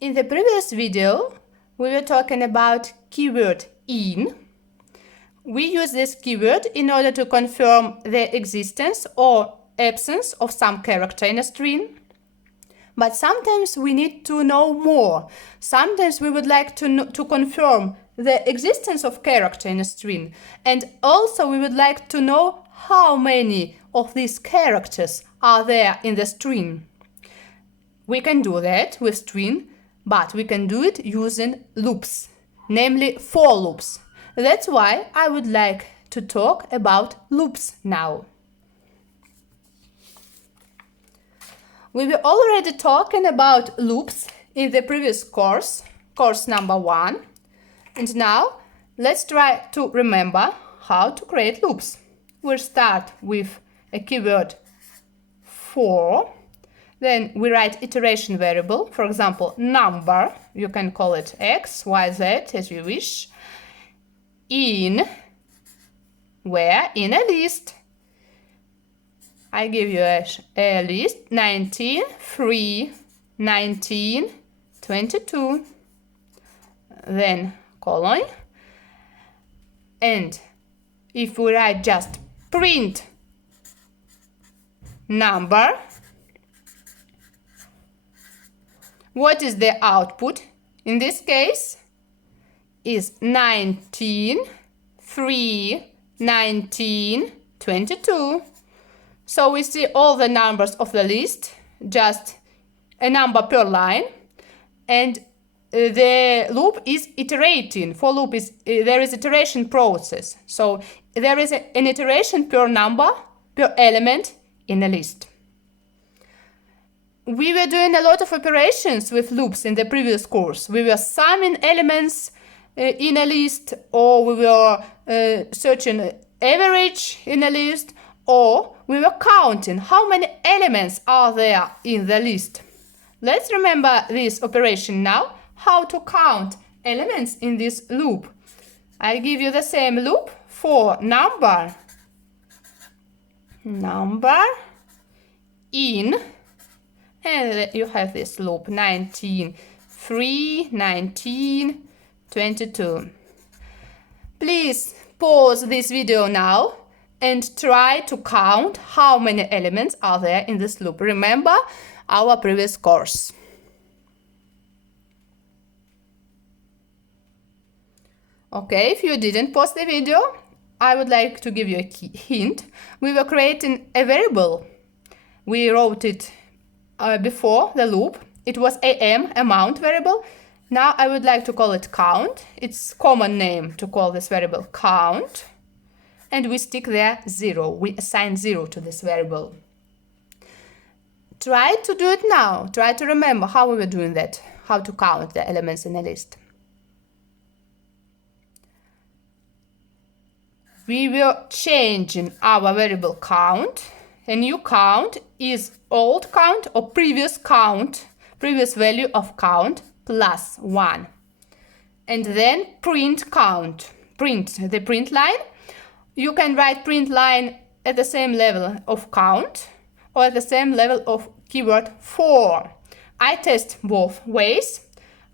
In the previous video, we were talking about keyword in. We use this keyword in order to confirm the existence or absence of some character in a string. But sometimes we need to know more. Sometimes we would like to confirm the existence of character in a string. And also we would like to know how many of these characters are there in the string. We can do that with string, but we can do it using loops, namely for loops. That's why I would like to talk about loops now. We were already talking about loops in the previous course number 1. And now let's try to remember how to create loops. We'll start with a keyword for. Then we write iteration variable, for example, number. You can call it x, y, z, as you wish. In, where? In a list. I give you a list, 19, 3, 19, 22. Then colon. And if we write just print number, what is the output? In this case, is 19, 3, 19, 22. So we see all the numbers of the list, just a number per line. And the loop is iterating. For loop is there is iteration process. So there is an iteration per number, per element in a list. We were doing a lot of operations with loops in the previous course. We were summing elements in a list, or we were searching average in a list, or we were counting how many elements are there in the list. Let's remember this operation now, how to count elements in this loop. I'll give you the same loop for number. Number in. And you have this loop 19, 3, 19, 22. Please pause this video now and try to count how many elements are there in this loop. Remember our previous course. Okay, if you didn't pause the video, I would like to give you a hint. We were creating a variable. We wrote it before the loop. It was amount variable. Now I would like to call it count. It's common name to call this variable count. And we stick there 0. We assign 0 to this variable. Try to do it now. Try to remember how we were doing that, how to count the elements in a list. We were changing our variable count. A new count is old count or previous count, previous value of count plus 1. And then print count, print the print line. You can write print line at the same level of count or at the same level of keyword for. I test both ways.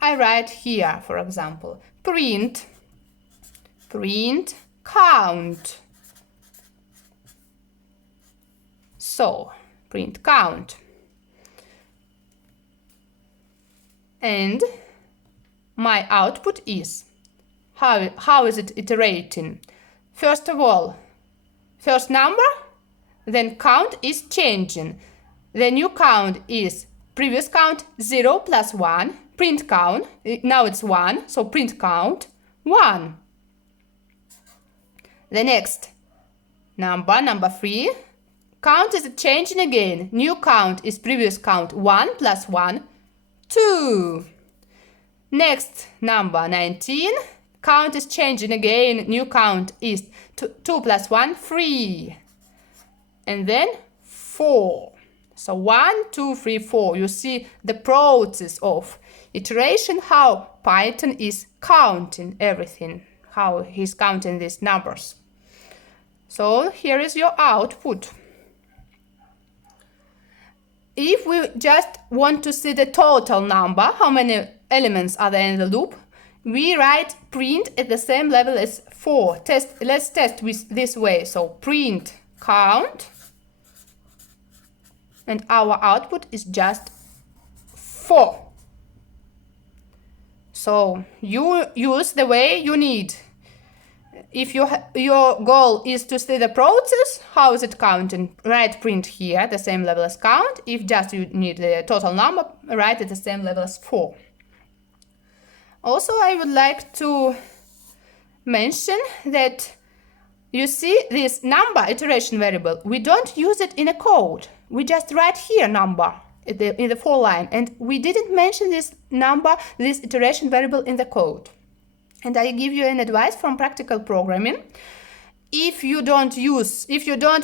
I write here, for example, print count. So, print count. And my output is, how is it iterating? First of all, first number, then count is changing. The new count is previous count 0 plus 1, print count, now it's 1, so print count 1. The next number 3, count is changing again. New count is previous count 1 plus 1, 2. Next number 19, count is changing again. New count is 2 plus 1, 3. And then 4. So 1, 2, 3, 4. You see the process of iteration, how Python is counting everything, how he's counting these numbers. So here is your output. If we just want to see the total number, how many elements are there in the loop, we write print at the same level as 4. Let's test with this way. So print count, and our output is just 4. So you use the way you need. If your goal is to see the process, how is it counting? Write print here at the same level as count. If just you need the total number, write at the same level as 4. Also, I would like to mention that you see this number iteration variable. We don't use it in a code. We just write here number in the for line, and we didn't mention this number, this iteration variable in the code. And I give you an advice from practical programming. If you don't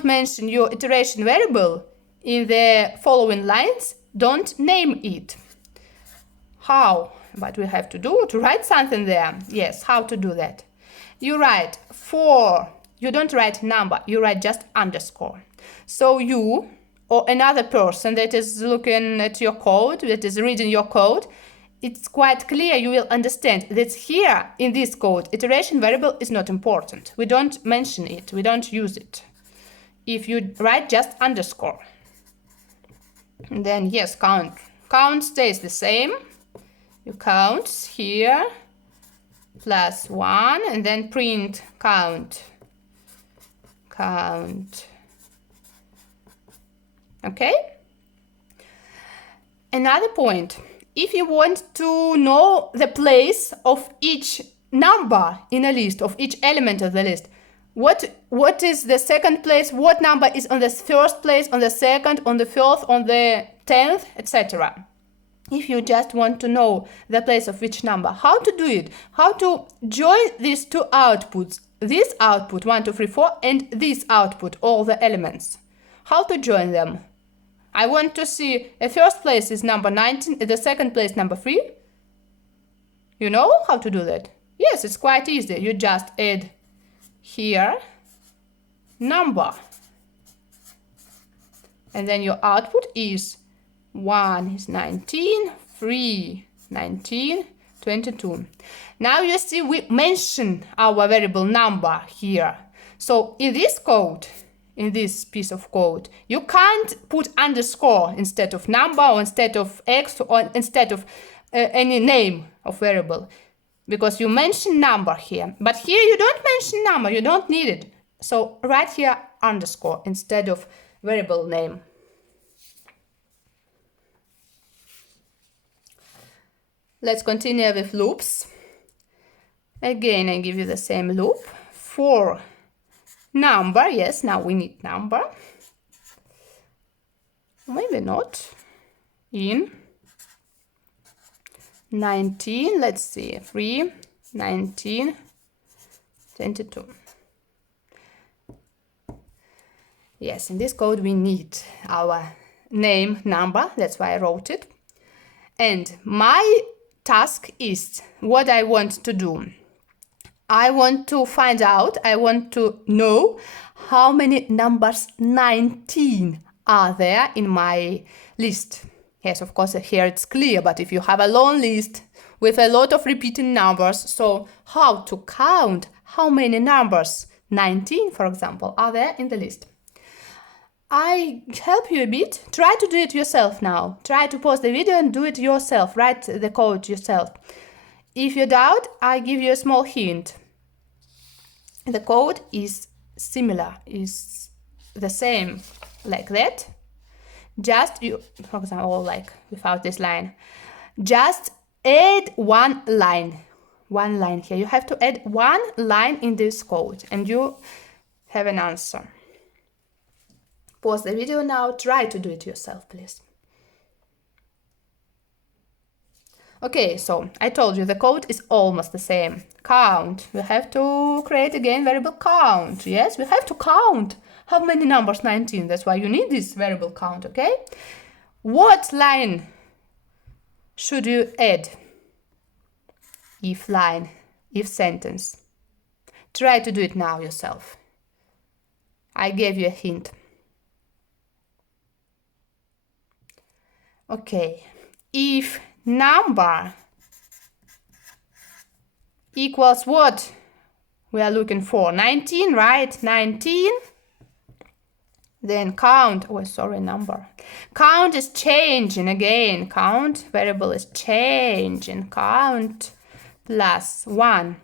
mention your iteration variable in the following lines, don't name it. How? What we have to do to write something there. Yes, how to do that? You write 4. You don't write number, you write just underscore. So you or another person that is looking at your code, that is reading your code, it's quite clear, you will understand that here in this code, iteration variable is not important. We don't mention it, we don't use it. If you write just underscore, and then yes, count. Count stays the same. You count here, plus 1, and then print count. Count. Okay? Another point. If you want to know the place of each number in a list, of each element of the list, what is the second place, what number is on the first place, on the second, on the fourth, on the 10th, etc. If you just want to know the place of each number, how to do it? How to join these two outputs, this output 1, 2, 3, 4, and this output, all the elements. How to join them? I want to see the first place is number 19, the second place number 3. You know how to do that? Yes, it's quite easy. You just add here number. And then your output is 1 is 19, 3, 19, 22. Now you see we mention our variable number here. So in this code, in this piece of code, you can't put underscore instead of number or instead of x or instead of any name of variable, because you mention number here. But here you don't mention number, you don't need it. So write here underscore instead of variable name. Let's continue with loops. Again, I give you the same loop for number. Yes, now we need number. Maybe not. In 19, let's see, 3, 19, 22. Yes, in this code we need our name number. That's why I wrote it. And my task is what I want to do. I want to find out, I want to know how many numbers 19 are there in my list. Yes, of course, here it's clear, but if you have a long list with a lot of repeating numbers, so how to count how many numbers, 19, for example, are there in the list? I help you a bit. Try to do it yourself now. Try to pause the video and do it yourself. Write the code yourself. If you doubt, I give you a small hint. The code is similar, is the same like that. Just you, for example, like without this line, just add one line here. You have to add one line in this code and you have an answer. Pause the video now, try to do it yourself, please. Okay, so I told you the code is almost the same. Count. We have to create again variable count. Yes, we have to count. How many numbers? 19. That's why you need this variable count, okay? What line should you add? If line, if sentence. Try to do it now yourself. I gave you a hint. Okay, if number equals what we are looking for? 19, right? 19. Then count, number. Count is changing again. Count variable is changing. Count plus 1.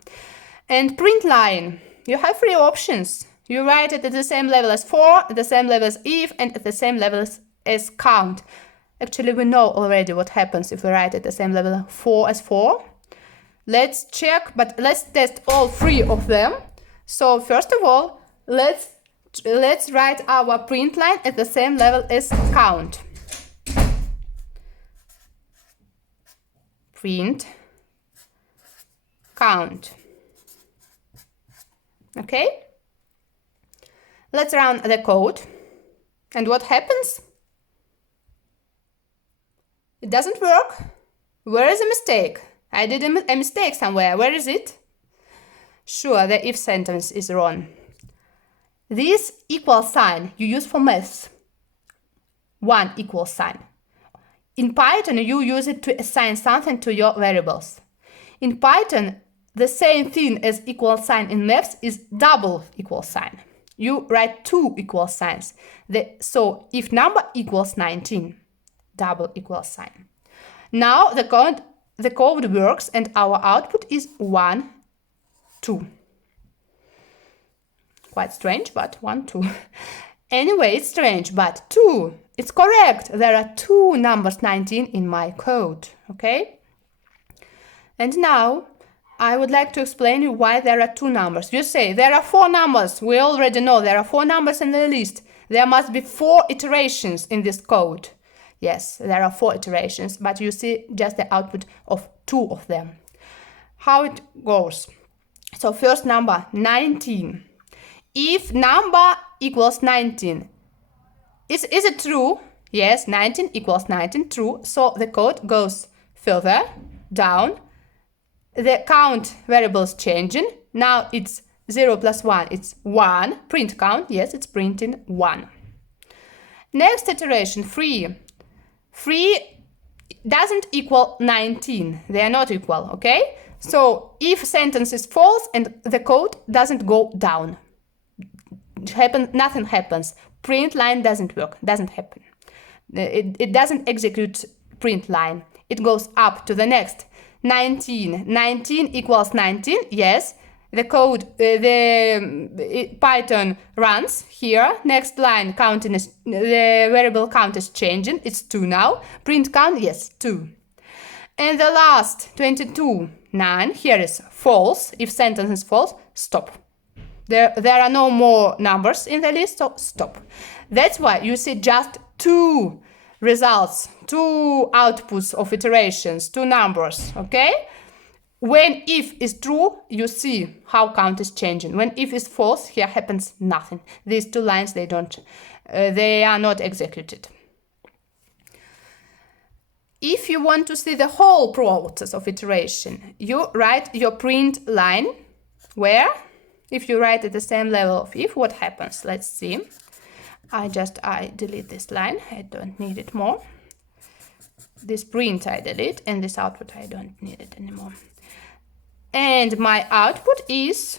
And print line, you have 3 options. You write it at the same level as for, at the same level as if, and at the same level as count. Actually, we know already what happens if we write at the same level for as for. Let's check, but let's test all 3 of them. So first of all, let's write our print line at the same level as count. Print count. Okay? Let's run the code. And what happens? It doesn't work. Where is the mistake? I did a mistake somewhere. Where is it? Sure, the if sentence is wrong. This equal sign you use for math. 1 equal sign. In Python, you use it to assign something to your variables. In Python, the same thing as equal sign in maths is double equal sign. You write 2 equal signs. So if number equals 19, double equal sign. Now the code works and our output is 1, 2. Quite strange, but 1, 2. Anyway, it's strange, but 2. It's correct. There are 2 numbers 19 in my code, okay? And now I would like to explain you why there are 2 numbers. You say there are 4 numbers. We already know there are 4 numbers in the list. There must be 4 iterations in this code. Yes, there are 4 iterations, but you see just the output of 2 of them. How it goes. So first number, 19. If number equals 19, is it true? Yes, 19 equals 19, true. So the code goes further down. The count variable is changing. Now it's 0 plus 1, it's 1. Print count, yes, it's printing 1. Next iteration, 3. 3 doesn't equal 19. They are not equal, okay? So if sentence is false and the code doesn't go down, nothing happens. Print line doesn't work, doesn't happen. It doesn't execute print line. It goes up to the next. 19. 19 equals 19, yes. The code, Python runs here. Next line, the variable count is changing. It's 2 now. Print count, yes, 2. And the last, 22, 9. Here is false. If sentence is false, stop. There are no more numbers in the list, so stop. That's why you see just 2 results, 2 outputs of iterations, 2 numbers, okay? When if is true, you see how count is changing. When if is false, here happens nothing. These 2 lines, they are not executed. If you want to see the whole process of iteration, you write your print line where? If you write at the same level of if, what happens? Let's see. I delete this line. I don't need it more. This print I delete, and this output I don't need it anymore. And my output is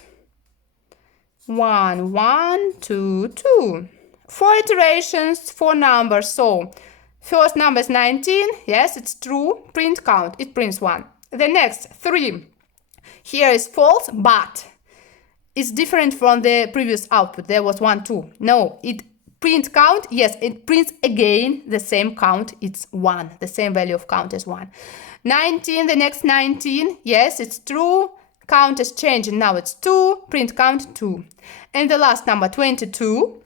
1, 1, 2, 2. 4 iterations, 4 numbers. So first number is 19. Yes, it's true. Print count. It prints 1. The next 3. Here is false, but it's different from the previous output. There was 1, 2. No, it print count. Yes, it prints again the same count. It's 1. The same value of count is 1. 19, the next 19. Yes, it's true. Count is changing. Now it's 2. Print count 2. And the last number, 22.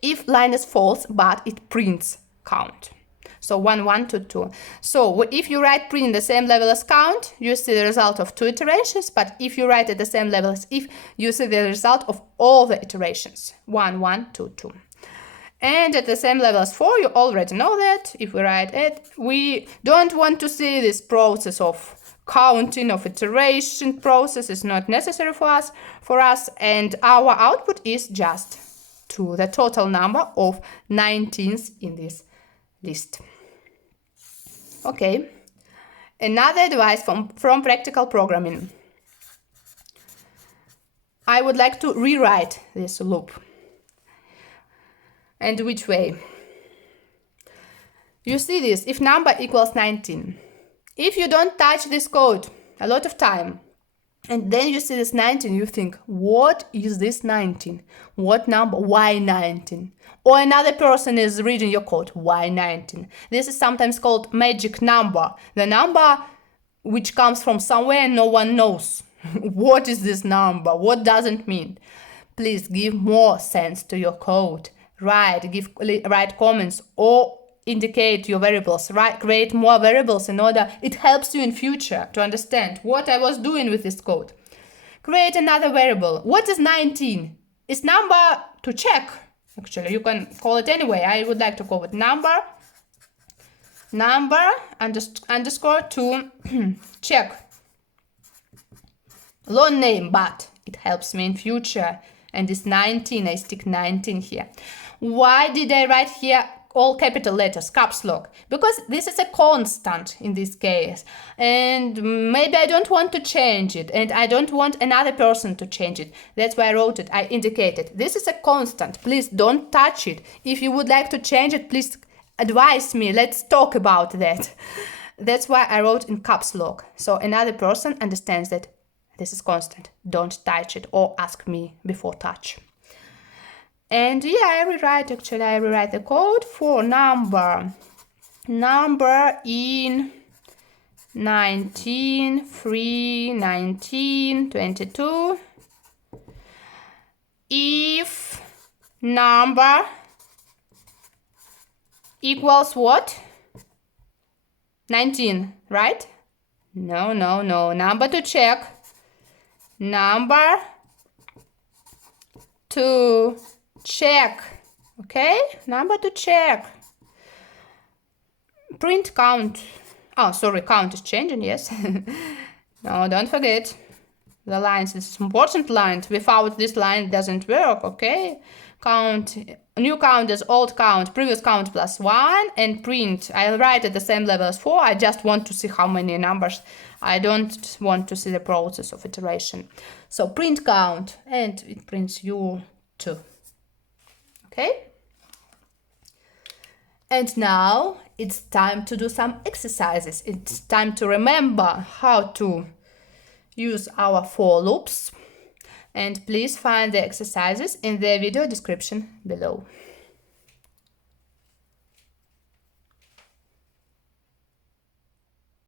If line is false, but it prints count. So 1, 1, 2, 2. So if you write print the same level as count, you see the result of 2 iterations. But if you write at the same level as if, you see the result of all the iterations. 1, 1, 2, 2. And at the same level as 4, you already know that. If we write it, we don't want to see this process of counting, of iteration process is not necessary for us. And our output is just 2, the total number of 19s in this list. Okay. Another advice from practical programming. I would like to rewrite this loop. And which way? You see this, if number equals 19. If you don't touch this code a lot of time, and then you see this 19, you think, what is this 19? What number? Why 19? Or another person is reading your code, why 19? This is sometimes called magic number. The number which comes from somewhere and no one knows. What is this number? What does it mean? Please give more sense to your code. Write comments or indicate your variables. Create more variables in order it helps you in future to understand what I was doing with this code. Create another variable. What is 19? It's number to check. Actually, you can call it anyway. I would like to call it number underscore to check. Long name, but it helps me in future. And it's 19. I stick 19 here. Why did I write here all capital letters, caps lock? Because this is a constant in this case. And maybe I don't want to change it. And I don't want another person to change it. That's why I wrote it. I indicated. This is a constant. Please don't touch it. If you would like to change it, please advise me. Let's talk about that. That's why I wrote in caps lock. So another person understands that this is constant. Don't touch it or ask me before touch. And yeah, I rewrite the code for number in 19, 3, 19, 22. If number equals what? 19, right? No. Number to check. Number to check. Okay? Number to check. Print count. Oh, sorry, count is changing, yes. No, don't forget. The lines, this is important line. Without this line, it doesn't work, okay? Count, new count is old count, previous count plus 1, and print. I'll write at the same level as 4. I just want to see how many numbers. I don't want to see the process of iteration. So print count, and it prints U2. Okay? And now it's time to do some exercises. It's time to remember how to use our for loops. And please find the exercises in the video description below.